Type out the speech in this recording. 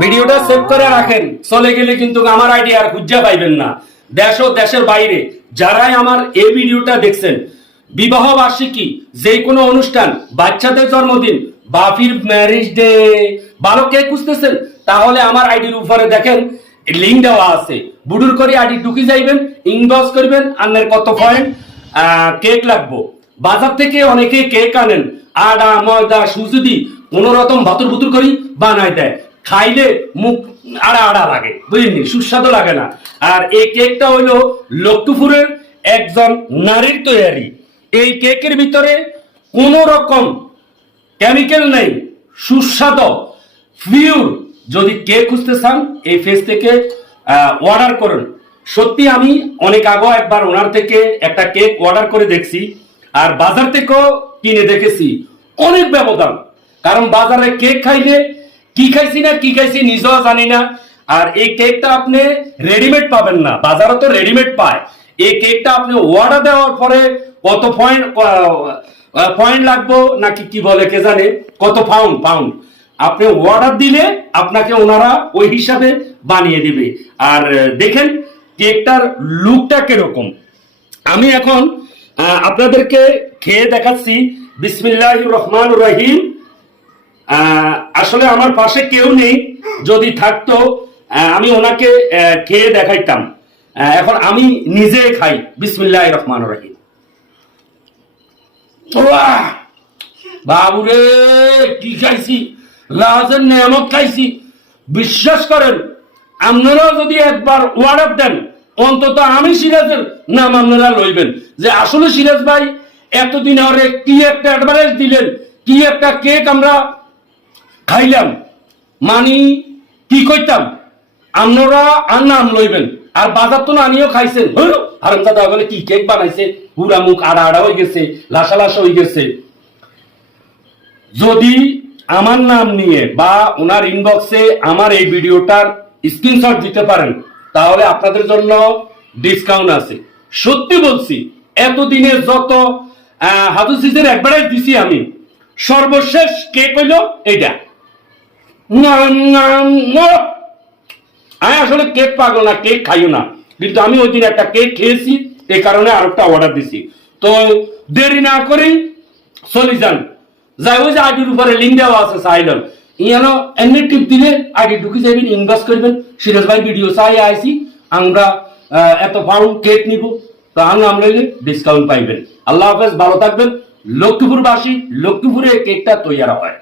ভিডিওটা সেভ করে রাখেন, চলে গেলে কিন্তু আমার আইডি আর খুঁজে পাইবেন না। দেশ ও দেশের বাইরে যারাই আমার এই ভিডিওটা দেখছেন, বিবাহ বার্ষিকী, যে কোনো অনুষ্ঠান, বাচ্চাদের জন্মদিন, বাপির ম্যারেজ ডে, ভালো কেক খুঁজতেছেন, তাহলে আমার আইডির উপরে দেখেন লিঙ্ক দেওয়া আছে। বুডুর করে আইডি ঢুকি যাইবেন, ইনবক্স করবেন, আপনার কত পয়েন্ট কেক লাগবো। বাজার থেকে অনেকে কেক আনেন, আটা ময়দা সুজি কোন রকম ভাতুর ভুতুর করি বানায় দেয়, খাইলে মুখ আড়া আড়া লাগে, বুঝলেন, সুস্বাদু লাগে না। আর এই কেকটা হইলো লক্ষ্মীপুরের একজন নারীর তৈরি। এই কেকের ভিতরে কোন রকম কেমিক্যাল নেই, সুস্বাদু পিওর। যদি কেক খুঁজতে চান এই ফেস থেকে অর্ডার করুন। সত্যি আমি অনেক আগে একবার ওনার থেকে একটা কেক অর্ডার করে দেখছি, আর বাজার থেকেও কিনে দেখেছি, অনেক ব্যবধান। কারণ বাজারে কেক খাইলে কি খাইছি না কি খাইছি নিজেও জানি না। আর এই কেকটা আপনি রেডিমেড পাবেন না, বাজারে তো রেডিমেড পায়। এই কেকটা আপনি অর্ডার দেওয়ার পরে কত পয়েন্ট লাগবো নাকি কি বলে কে জানে, কত পাউন্ড আপনি অর্ডার দিলে আপনাকে ওনারা ওই হিসাবে বানিয়ে দিবে। আর দেখেন কেকটার লুকটা কিরকম। আমি এখন আপনাদেরকে খেয়ে দেখাচ্ছি। বিসমিল্লাহির রহমানির রহিম। আসলে আমার পাশে কেউ নেই, যদি থাকতো আমি ওনাকে খেয়ে দেখাইতাম। এখন আমি নিজে খাই। বিসমিল্লাহির রহমানির রহিম। বাবুরে কি খাইছি, লাজের নেয়ামত খাইছি। বিশ্বাস করেন, আপনারাও যদি একবার অর্ডার দেন, অন্তত আমি সিরাজের নাম আপনারা লইবেন যে আসলে সিরাজ ভাই এতদিন আরে কি একটা অ্যাডভারেজ দিলেন, কি একটা কেক আমরা খাইলাম, মানি কি কইতাম, আপনারা আর নাম লইবেন। আর বাজার তো আনিও খাইছেন, হারামজাদা বলে কি কেক বানাইছে, পুরা মুখ আড়া আড়া হয়ে গেছে, লাসা লাসা হয়ে গেছে। যদি আমার নাম নিয়ে বা ওনার ইনবক্সে আমার এই ভিডিওটার স্ক্রিনশট দিতে পারেন, তাহলে আপনাদের জন্য ডিসকাউন্ট আছে। সত্যি বলছি, এতদিনে যত হাদুসিজের একবারে দিছি আমি, সর্বশেষ কেক হইল এইটা। আমি আসলে কেক পাগল না, কেক খাইও না, কিন্তু আমি ওই দিন একটা কেক খেয়েছি, এই কারণে আরেকটা অর্ডার দিছি। তো দেরি না করেই চলে যান, যাই ওই যে আইডির উপরে লিঙ্ক দেওয়া আছে, চাইলেন ইয়ানো এমনি টিপ দিলে আইডি ঢুকে যাবেন, ইনভেস্ট করবেন, সিরাজ ভাই ভিডিও চাই আইছি, আমরা এত পাউন্ড কেক নিব, তো আমরা ডিসকাউন্ট পাইবেন। আল্লাহ হাফেজ, ভালো থাকবেন। লক্ষ্মীপুরবাসী, লক্ষ্মীপুরে কেকটা তৈরি হয়।